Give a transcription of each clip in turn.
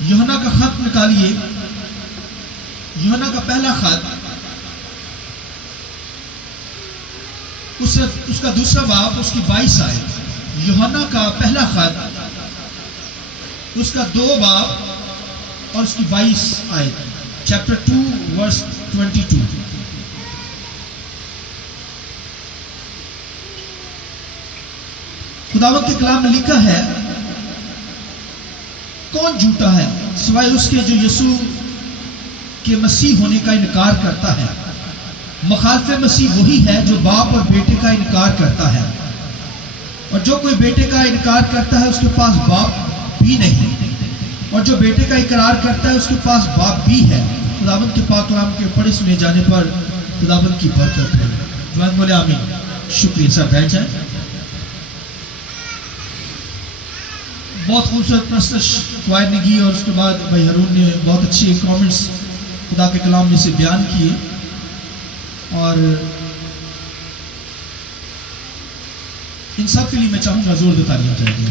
यूहन्ना का खत निकालिए, यूहन्ना का पहला खत, उसका दूसरा बाब, उसकी 22 आयत। यूहन्ना का पहला खत, उसका 2 बाब और उसकी 22 आयत। Chapter 2 verse 22। खुदावंद के कलाम में लिखा है, कौन झूठा है सिवाय उसके जो यीशु के मसीह होने का इनकार करता है। मुखालिफ मसीह वही है जो बाप और बेटे का इनकार करता है, और जो कोई बेटे का इनकार करता है उसके पास बाप भी नहीं, और जो बेटे का इकरार करता है उसके पास बाप भी है। खुदावंद के पाक कलाम के पढ़े सुने जाने पर खुदावंद की बरकत है। खुदावंद बोले आमीन। शुक्रिया। सब बैठ जाए। बहुत खूबसूरत प्रस्तुत क्वायर ने की, और उसके बाद भाई हरून ने बहुत अच्छे कमेंट्स खुदा के कलाम में से बयान किए, और इन सब के लिए मैं चाहूंगा जोर तालियां चाहिए।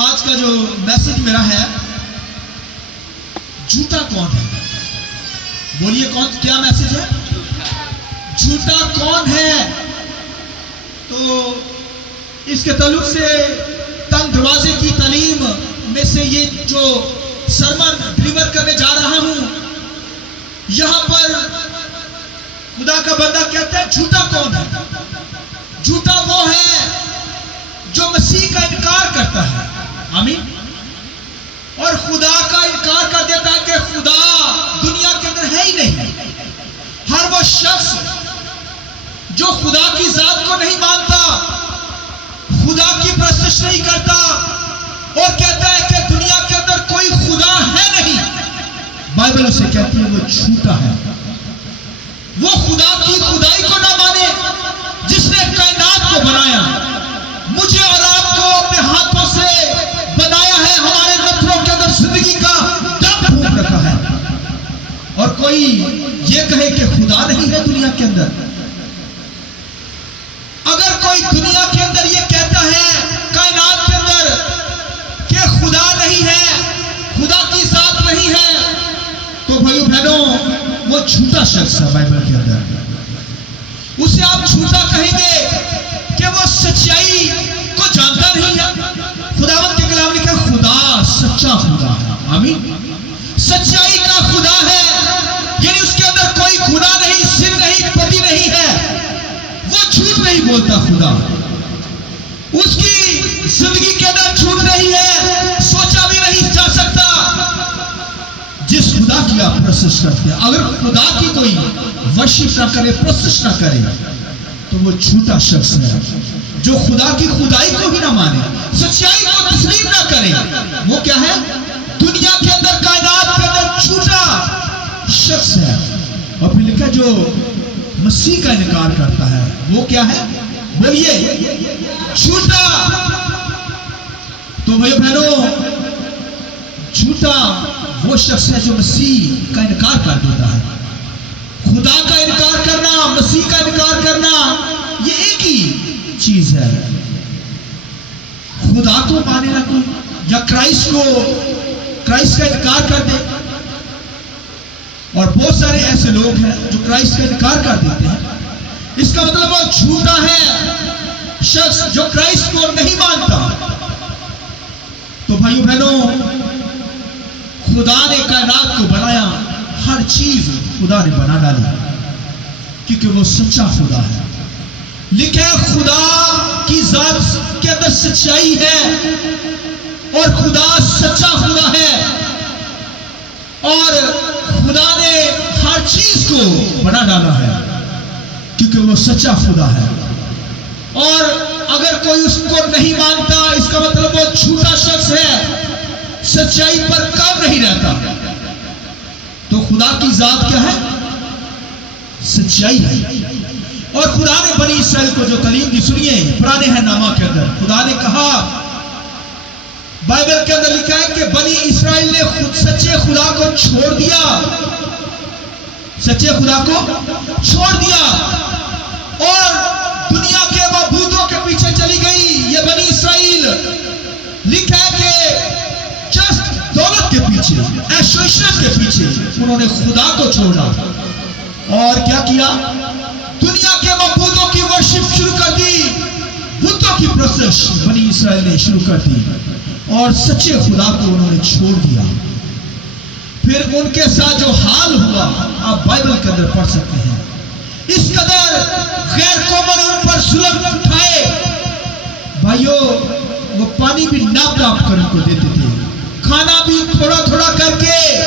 आज का जो मैसेज मेरा है, झूठा कौन है? बोलिए कौन, क्या मैसेज है? झूठा कौन है? तो इसके ताल्लुक से तंग दरवाजे की तालीम में से ये जो सरमन डिलीवर करने जा रहा हूं, यहां पर खुदा का बंदा कहता है झूठा कौन है? झूठा वो है जो मसीह का इनकार करता है। आमीन। और खुदा का इनकार कर देता है कि खुदा दुनिया के अंदर है ही नहीं। हर वो शख्स जो खुदा की जात को नहीं मानता, खुदा की परस्तिश नहीं करता और कहता है कि दुनिया के अंदर कोई खुदा है नहीं, बाइबल उसे कहती है वो झूठा है। वो खुदा की खुदाई को ना माने जिसने कायनात को बनाया, मुझे और आपको अपने हाथों से बनाया है, हमारे नथनों के अंदर जिंदगी का दम फूंक रखा है। और कोई ये कहे कि खुदा नहीं है दुनिया के अंदर, अगर कोई दुनिया के अंदर ये कहता है कायनात के अंदर कि खुदा नहीं है, खुदा की जात नहीं है, तो भाइयों बहनों वो झूठा शख्स है। बाइबल के अंदर उसे आप झूठा कहेंगे कि वो सच्चाई को जानता नहीं है। खुदावंद के कलाम लिखा खुदा सच्चा खुदा है। आमीन। सच्चाई का खुदा है, यानी उसके अंदर कोई गुनाह नहीं, सिर नहीं, पति नहीं है। वो झूठ नहीं बोलता। खुदा उसकी जिंदगी के अंदर झूठ नहीं है, सोचा भी नहीं जा सकता। जिस खुदा की आप प्रशंस करते हैं, अगर खुदा की कोई वर्शिप ना करे, प्रशंस ना करे, तो वो झूठा शख्स है जो खुदा की खुदाई को भी ना माने, सच्चाई को तस्लीम ना करे। वो क्या है? दुनिया के अंदर, कायनात के अंदर झूठा शख्स है। और फिर लिखा जो मसीह का इनकार करता है वो क्या है? बोलिए, झूठा। तो भाइयों बहनों, झूठा वो शख्स है जो मसीह का इनकार कर देता है। खुदा का इनकार करना, मसीह का इनकार करना, ये एक ही चीज है। खुदा को माने ना कोई, या क्राइस्ट का इनकार कर दे। और बहुत सारे ऐसे लोग हैं जो क्राइस्ट का इनकार कर देते हैं। इसका मतलब वो झूठा है शख्स जो क्राइस्ट को नहीं मानता। तो भाइयों बहनों, खुदा ने कायनात को बनाया, हर चीज खुदा ने बना डाली, क्योंकि वो सच्चा खुदा है। लिखा है खुदा की जात के अंदर सच्चाई है और खुदा सच्चा खुदा है। और खुदा ने हर चीज को बना डाला है क्योंकि वो सच्चा खुदा है। और अगर कोई उसको नहीं मानता, इसका मतलब वो झूठा शख्स है, सच्चाई पर काम नहीं रहता। तो खुदा की जात क्या है? सच्चाई है। और खुदा ने बनी इसराइल को जो तालीम दी, सुनिए पुराने है नामा के अंदर खुदा ने कहा, बाइबल के अंदर लिखा है कि बनी इसराइल ने खुद सच्चे खुदा को छोड़ दिया, सच्चे खुदा को छोड़ दिया और दुनिया के मबूदों के पीछे चली गई। ये बनी इसराइल लिखा है कि जस्ट दौलत के पीछे, ऐशो-इशरत के पीछे उन्होंने खुदा को छोड़ा और क्या किया? दुनिया के मबूदों की वर्शिप शुरू कर दी, बुतों की प्रशंस बनी इसराइल ने शुरू कर दी और सच्चे खुदा को उन्होंने छोड़ दिया। फिर उनके साथ जो हाल हुआ आप बाइबल के अंदर पढ़ सकते हैं। इस कदर गैर कौमों उन पर जुल्म उठाए, भाइयों वो पानी भी नाप नाप कर उनको देते थे, खाना भी थोड़ा थोड़ा करके।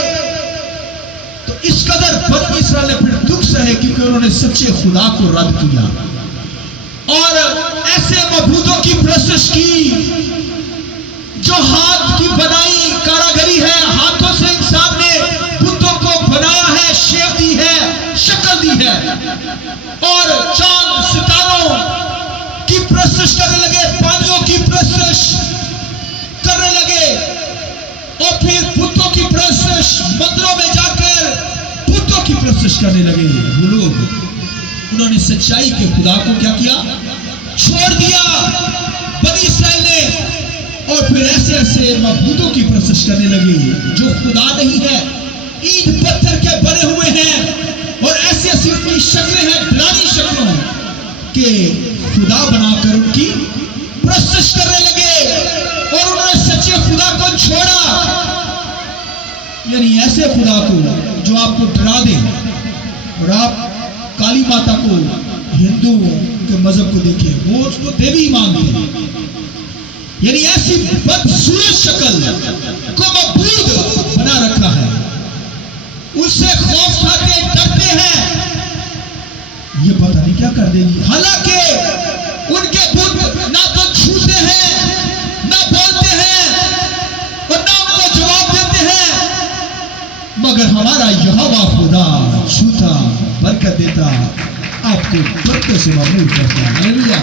तो इस कदर बनी इसराइल ने फिर दुख सहे क्योंकि उन्होंने सच्चे खुदा को रद्द किया और ऐसे मबूदों की प्रशंस की जो हाथ की बनाई कारागरी है, हाथों से इंसान ने बुतों को बनाया है, शेप दी है, शक्ल दी है। और चांद सितारों की प्रशंस करने लगे, पानियों की प्रशंस करने लगे और फिर बुतों की प्रशंस, मंदिरों में जाकर बुतों की प्रशंस करने लगे। वो लोग, उन्होंने सच्चाई के खुदा को क्या किया? छोड़ दिया बनी इसराइल ने। और फिर ऐसे ऐसे मबूदों की प्रशंस करने लगे जो खुदा नहीं है, ईंट पत्थर के बने हुए हैं और ऐसी ऐसी उनकी शक्लें हैं, डरावनी शक्लों के खुदा बनाकर उनकी प्रशंस करने लगे और उन्होंने सच्चे खुदा को छोड़ यानी ऐसे खुदा को जो आपको डरा दे। और आप काली माता को, हिंदुओं के मजहब को देखिए, वो उसको देवी मानते हैं। यानी ऐसी बदसूरत शक्ल को मबूद बना रखा है, उससे खौफ खाते डरते हैं, ये पता नहीं क्या कर देगी। हालांकि उनके बुत ना तो छूते हैं, ना बोलते हैं और ना उनको जवाब देते हैं, मगर हमारा यहोवा खुदा छूता, बरकत देता, आपको बरकत से मबूल करता है। हालेलुया।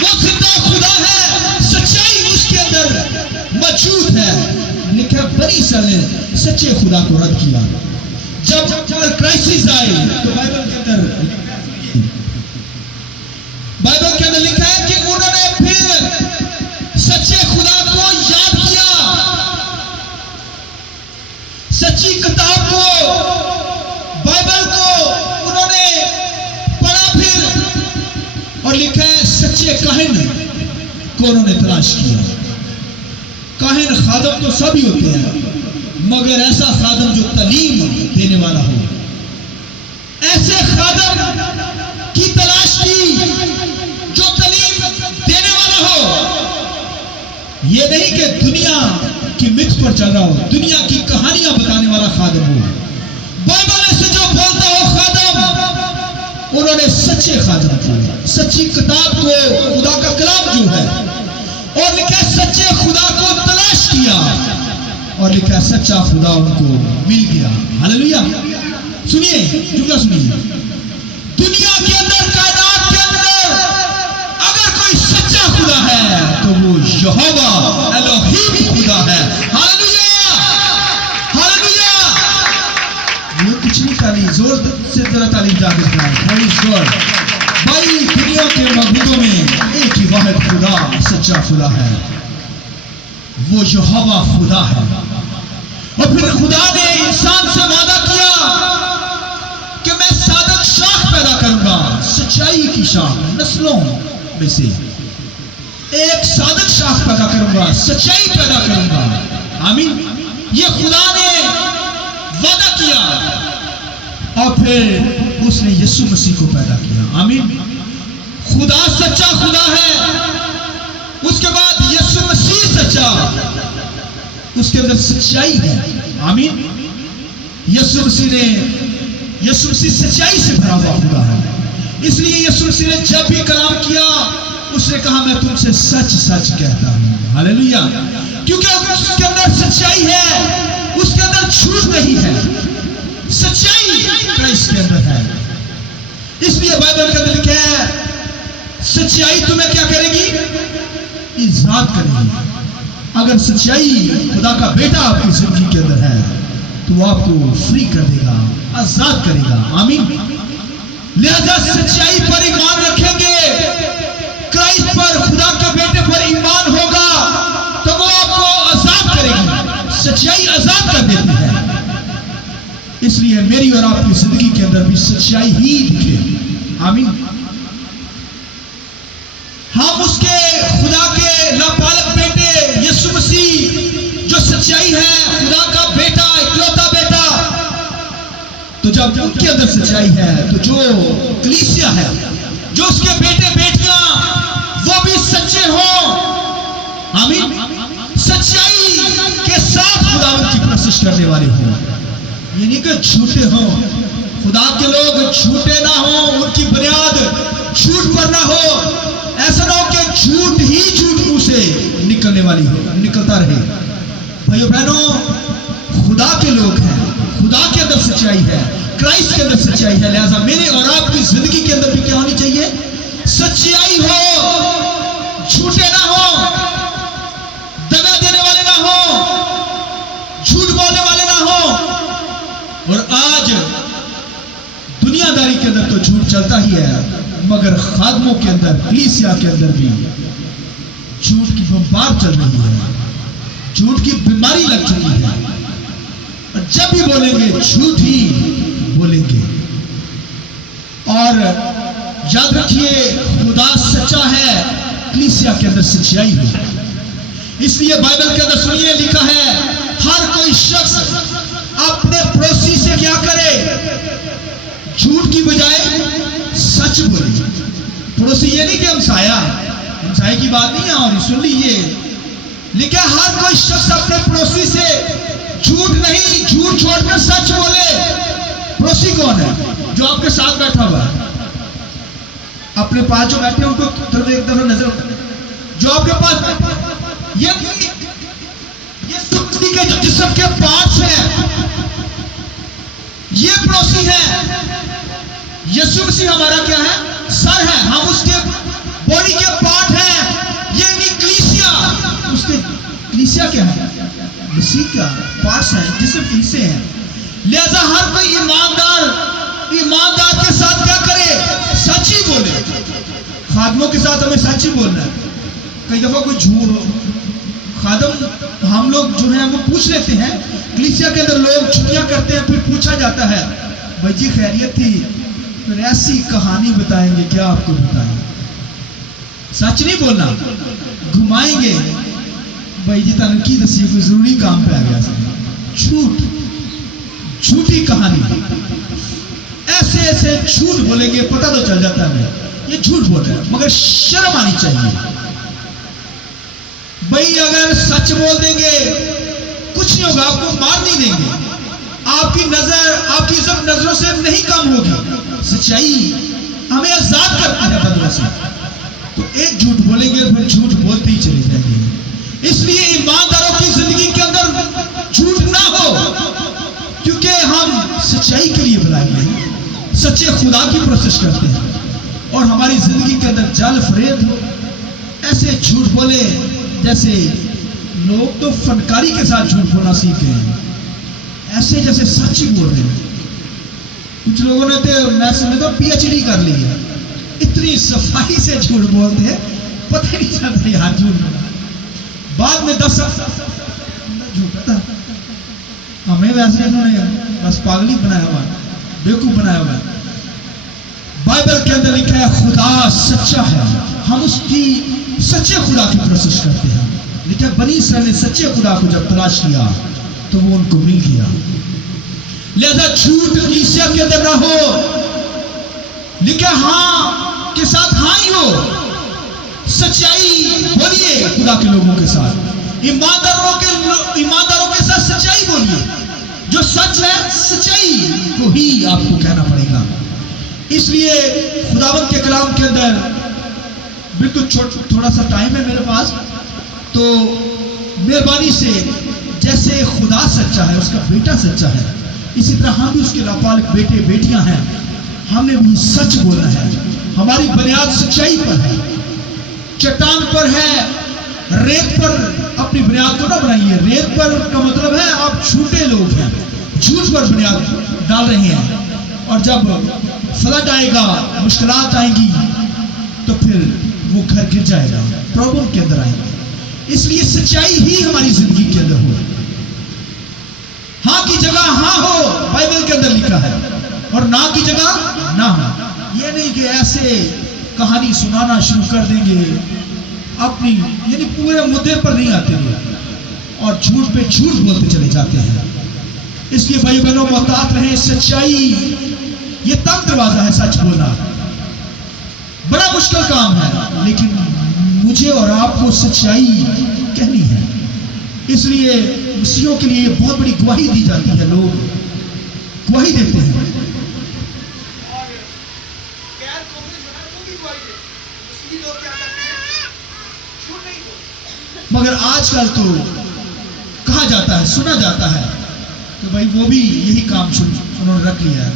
वो जिंदा खुदा है, सच्चाई उसके अंदर मौजूद है। लिखा बनी इसराइल ने सच्चे खुदा को रद्द किया। जब क्राइसिस आई तो बाइबल के अंदर लिखा है कि उन्होंने फिर सच्चे खुदा को याद किया, सच्ची किताब को, बाइबल को उन्होंने पढ़ा फिर, और लिखा है सच्चे काहिन को उन्होंने तलाश किया। काहिन खादम तो सभी होते हैं, मगर ऐसा खादम जो तालीम देने वाला हो, ऐसे खादम की तलाश की जो तालीम देने वाला हो। यह नहीं कि दुनिया की मिथ पर चल रहा हो, दुनिया की कहानियां बताने वाला खादम हो। बाइबल से जो बोलता हो खादम, उन्होंने सच्चे खादम को, सच्ची किताब को, खुदा का कलाम जो है, और लिखा सच्चे खुदा को तलाश किया, और लिखा सच्चा खुदा उनको मिल गया। हालेलुया। सुनिए जुमला सुनिए, दुनिया के अंदर, कायनात के अंदर अगर कोई सच्चा खुदा है तो वो यहोवा एलोहीम खुदा है। Hallelujah, hallelujah. ये कुछ नहीं खाली जोर से जरा तालीम जाकर कराएं। Praise God. भाई दुनिया के मबूदों में एक ही वाहिद खुदा सच्चा खुदा है, वो यहोवा खुदा है। और फिर खुदा ने इंसान से वादा किया कि मैं सादक शाख पैदा करूंगा, सच्चाई की शाख, नस्लों में से एक सादक शाख पैदा करूंगा, सच्चाई पैदा करूंगा। आमीन। ये खुदा ने वादा किया और फिर उसने यीशु मसीह को पैदा किया। आमीन। खुदा सच्चा खुदा है, उसके बाद यीशु मसीह सच्चा, उसके अंदर सच्चाई है। आमीन। यीशु मसीह सच्चाई से भरा हुआ खुदा है। इसलिए यीशु मसीह ने जब भी कलाम किया, उसने कहा मैं तुमसे सच सच कहता हूं। हालेलुया। क्योंकि उसके अंदर सच्चाई है, उसके अंदर झूठ नहीं है, सच्चाई क्राइस्ट के अंदर है। इसलिए बाइबल के अंदर लिखा है सच्चाई तुम्हें क्या करेगी? इज्जत करेगी। अगर सच्चाई खुदा का बेटा आपकी जिंदगी के अंदर है तो वो आपको फ्री कर देगा, आजाद करेगा। आमीन। लिहाजा सच्चाई पर ईमान रखेंगे, क्राइस्ट पर, खुदा के बेटे पर ईमान होगा तो वो आपको आजाद करेगी। सच्चाई आजाद कर देती है। इसलिए मेरी और आपकी जिंदगी के अंदर भी सच्चाई ही दिखे। आमीन। हम उसके खुदा के लापालक बेटे यीशु मसीह जो सच्चाई है, खुदा का बेटा, इकलौता बेटा, तो जब उनके अंदर सच्चाई है तो जो कलीसिया है, जो उसके बेटे बेटियां, वो भी सच्चे हो। आमीन। सच्चाई के साथ खुदा उनकी प्रशिश करने वाले हो, ये नहीं कि झूठे हो। खुदा के लोग झूठे ना हो, उनकी बुनियाद झूठ पर ना हो। ऐसा ना हो कि झूठ ही झूठ मुंह से निकलने वाली हो, निकलता रहे। भाइयों बहनों, खुदा के लोग हैं, खुदा के अंदर सच्चाई है, क्राइस्ट के अंदर सच्चाई है। लिहाजा मेरे और आपकी जिंदगी के अंदर भी क्या होनी चाहिए? सच्चाई हो, झूठे ना हो, दगा देने वाले ना हो, झूठ बोलने वाले ना हो। और आज दुनियादारी के अंदर तो झूठ चलता ही है, मगर खादमों के अंदर, कलीसिया के अंदर भी झूठ की बम्बार चल रही है, झूठ की बीमारी लग चुकी है। और जब भी बोलेंगे झूठ ही बोलेंगे। और याद रखिए खुदा सच्चा है, कलीसिया के अंदर सच्चाई है। इसलिए बाइबल के अंदर सुनिए लिखा है हर कोई शख्स अपने पड़ोसी से क्या करे, झूठ की बजाय सच बोले। पड़ोसी ये नहीं कि हमसाया की बात नहीं है, और सुन लीजिए, लेकिन हर कोई शख्स अपने पड़ोसी से झूठ नहीं, झूठ छोड़कर सच बोले। पड़ोसी कौन है? जो आपके साथ बैठा हुआ है, अपने पास जो बैठे उनको तरफ एक तरफ नजर, जो आपके पास बैठे, ये के जो जिस्म के पार्ट्स हैं, ये पड़ोसी है। यीशु मसीह हमारा क्या है? सर है, हम उसके बॉडी के पार्ट हैं। ये नहीं कलीसिया, उसके कलीसिया क्या है? मसीह का पार्ट्स है, जिस्म इनसे है। लिहाजा हर कोई ईमानदार के साथ क्या करे? सच ही बोले। खादमों के साथ हमें सच ही बोलना है। कई दफा कोई झूठ खादम हम लोग जो है वो पूछ लेते हैं, कलीसिया के अंदर लोग छुट्टियां करते हैं, फिर पूछा जाता है भाई जी खैरियत थी, फिर ऐसी कहानी बताएंगे, क्या आपको बताएं? सच नहीं बोलना, घुमाएंगे, भाई जी तन की दसी कोई जरूरी काम पे आ गया। झूठी कहानी, ऐसे झूठ बोलेंगे, पता तो चल जाता है ये झूठ बोल रहे हैं, मगर शर्म आनी चाहिए। भाई अगर सच बोल देंगे कुछ नहीं होगा, आपको मार नहीं देंगे, आपकी इज्जत नजरों से नहीं कम होगी। सच्चाई हमें आजाद करती है बदलों से। तो एक झूठ बोलेंगे, फिर झूठ बोलते ही चले जाएंगे। इसलिए ईमानदारों की जिंदगी के अंदर झूठ ना हो, क्योंकि हम सच्चाई के लिए बुलाएंगे, सच्चे खुदा की प्रोसेस करते हैं, और हमारी जिंदगी के अंदर जाल फरेब हो, ऐसे झूठ बोले जैसे लोग तो फनकारी के साथ झूठ बोलना सीख गए हैं, ऐसे जैसे सच ही बोल रहे हैं। कुछ लोगों ने तो मैं समझता हूं PhD कर ली है, इतनी सफाई से झूठ बोलते हैं, पता ही नहीं चलता यार झूठ बोला। बाद में 10 झूठा था, हमें वैसे इन्होंने बस पागली बनाया हुआ, बेवकूफ बनाया हुआ। बाइबल के अंदर लिखा है खुदा सच्चा है, हम उसकी सच्चे खुदा की प्रोसेस करते हैं। लिखा बनी इसराइल ने सच्चे खुदा को जब तलाश किया तो वो उनको मिल गया। लिहाजा झूठ कलीसिया के अंदर ना हो, लिखा हाँ के साथ हाँ ही हो, सच्चाई बोलिए खुदा के लोगों के साथ, ईमानदारों के साथ सच्चाई बोलिए। जो सच है सच्चाई को ही आपको कहना पड़ेगा। इसलिए खुदावंत के कलाम के अंदर बिल्कुल थोड़ा सा टाइम है मेरे पास, तो मेहरबानी से जैसे खुदा सच्चा है, उसका बेटा सच्चा है, इसी तरह हम भी उसके लापालक बेटे बेटियां हैं, हमें भी सच बोलना है। हमारी बुनियाद सच्चाई पर है, चट्टान पर है, रेत पर अपनी बुनियाद को ना बनाइए। रेत पर का मतलब है आप झूठे लोग हैं, झूठ पर बुनियाद डाल रहे हैं, और जब फ्लड आएगा, मुश्किलात आएंगी, तो फिर वो घर गिर जाएगा, प्रॉब्लम के अंदर आएंगे। इसलिए सच्चाई ही हमारी जिंदगी के अंदर हो, हाँ की जगह हाँ हो, बाइबल के अंदर लिखा है, और ना की जगह ना हो। ये नहीं कि ऐसे कहानी सुनाना शुरू कर देंगे अपनी, यानी पूरे मुद्दे पर नहीं आते लोग, और झूठ पे झूठ बोलते चले जाते हैं। इसलिए भाई बहनों मोहतात रहें। सच्चाई ये तंग दरवाजा है, सच बोलना बड़ा मुश्किल काम है, लेकिन मुझे और आपको सच्चाई कहनी है। इसलिए मसीहों के लिए बहुत बड़ी गवाही दी जाती है, लोग गवाही देते हैं। मगर आजकल तो कहा जाता है, सुना जाता है कि भाई वो भी यही काम उन्होंने रख लिया है।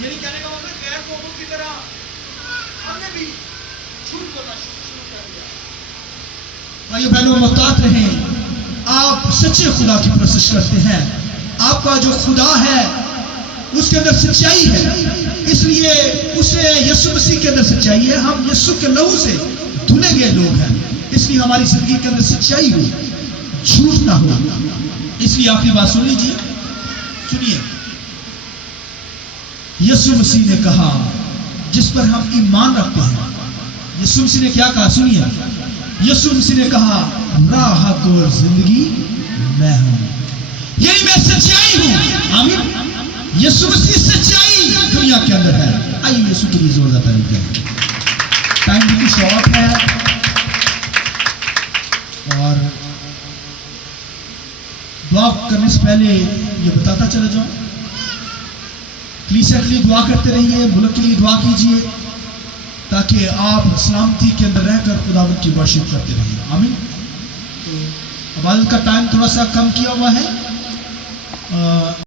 यही कहने का मतलब गैर कौमों की तरह हमने भी झूठ बोलना शुरू कर दिया। भाइयों बहनों मोहतात रहें, आप सच्चे खुदा की प्रोसेस करते हैं, आपका जो खुदा है उसके अंदर सच्चाई है, इसलिए उसे यीशु मसीह के अंदर सच्चाई है। हम यीशु के लहू से धुले गए लोग हैं, इसलिए हमारी जिंदगी के अंदर सच्चाई हो, झूठ ना हो। इसलिए आपकी बात सुन लीजिए, सुनिए। यीशु मसीह ने कहा जिस पर हम ईमान रखते हैं, यीशु मसीह ने क्या कहा सुनिए। यीशु मसीह ने कहा राह और जिंदगी मैं हूं। यही मैं सच्चाई हूं। आमीन। यीशु मसीह सच्चाई दुनिया के अंदर है। आइए यीशु के लिए जोरदार तारीफ करें। टाइम बिल्कुल शॉर्ट है और दुआ करने से पहले ये बताता चला जाऊं, कलीसिया के लिए दुआ करते रहिए, मुल्क के लिए दुआ कीजिए, ताकि आप सलामती के अंदर रहकर खुदावंद की वर्शिप करते रहिए। आमीन। तो इबादत का टाइम थोड़ा सा कम किया हुआ है।